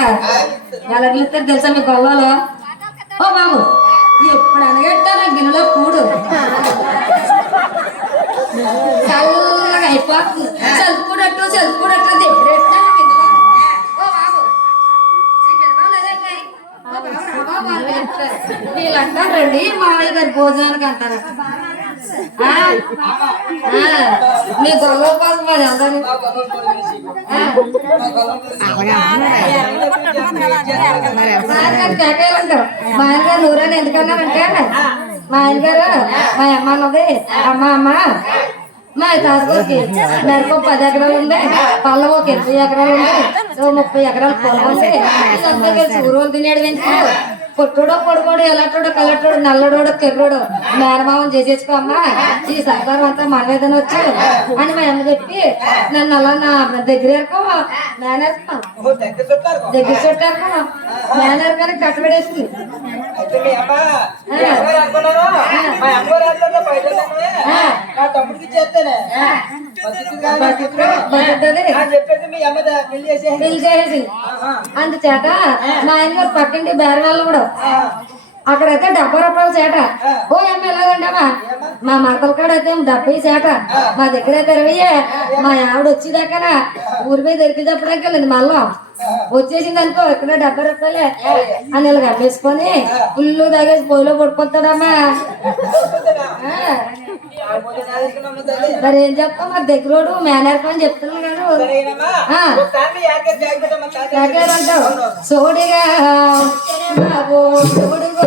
ఎలా పిలుస్తారు తెలుసా మీకు గొల్లలో ఓ బాబు ఇప్పుడు అనగట్టాను గిన్నెలో కూడు. చల్లగా అయిపోతుంది. చదువుకున్నట్టు చదువుకున్నట్టు ఎప్పుడు ఎట్టారా మామయ్య గారి భోజనానికి అంటారు. మీ గొల్లల కోసం మరి అందరూ మా ఆయన అంటారు మా నూరని ఎందుకన్నానంటే మా ఆయన గారు మా అమ్మ అన్నది అమ్మ అమ్మ మా తాతకి మెరకు పది ఎకరాలు ఉంది పళ్ళం ఒక ఇరవై ఎకరాలు ఉంది ముప్పై ఎకరాలు పొలం ఉంది ఇదంతా కలిసి ఊరోళ్ళు తినేడు పొట్టుడో పొడుకోడు ఎలాంటోడు కలెక్టోడు నల్లడోడు కెర్రోడు మేనమావం చేసేసుకో అమ్మా. ఈ సంసారం అంతా మన మీదనే వచ్చు అని మా అమ్మ చెప్పి నన్ను అలా నా దగ్గర దగ్గర చుట్టారు. మేనర్ కానీ కట్టబడేసింది చేస్తేనే మీ అమ్మ పెళ్ళి చేసేసి అందుచేత మా ఆయన గారు పక్కింటి బేరవాళ్ళు కూడా అక్కడైతే డెబ్బై రూపాయల చేట. ఓ అమ్మ ఎలాగండమ్మా మా మరతల కాడ అయితే డెబ్బై చేట. మా దగ్గర అయితే ఇరవై మా ఆవిడ వచ్చేదాకా ఊరి మీద దొరికేటప్పుడే వెళ్ళింది మళ్ళా. వచ్చేసింది అనుకో ఇక్కడ డెబ్బై రూపాయలే? అని ఇలా కమ్మేసుకొని ఫుల్ తాగేసి పొయ్యిలో పడిపోతాడమ్మా. ఆ. మరి ఏం చెప్తాం మరి దగ్గరోడు మేనేర్ అని చెప్తున్నాను కదా. అంటావు. సోడుగో. బాబు సోడుగా.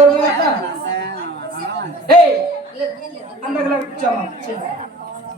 ஒரு மாசம் ஏய் அந்த கலர் குச்சாமா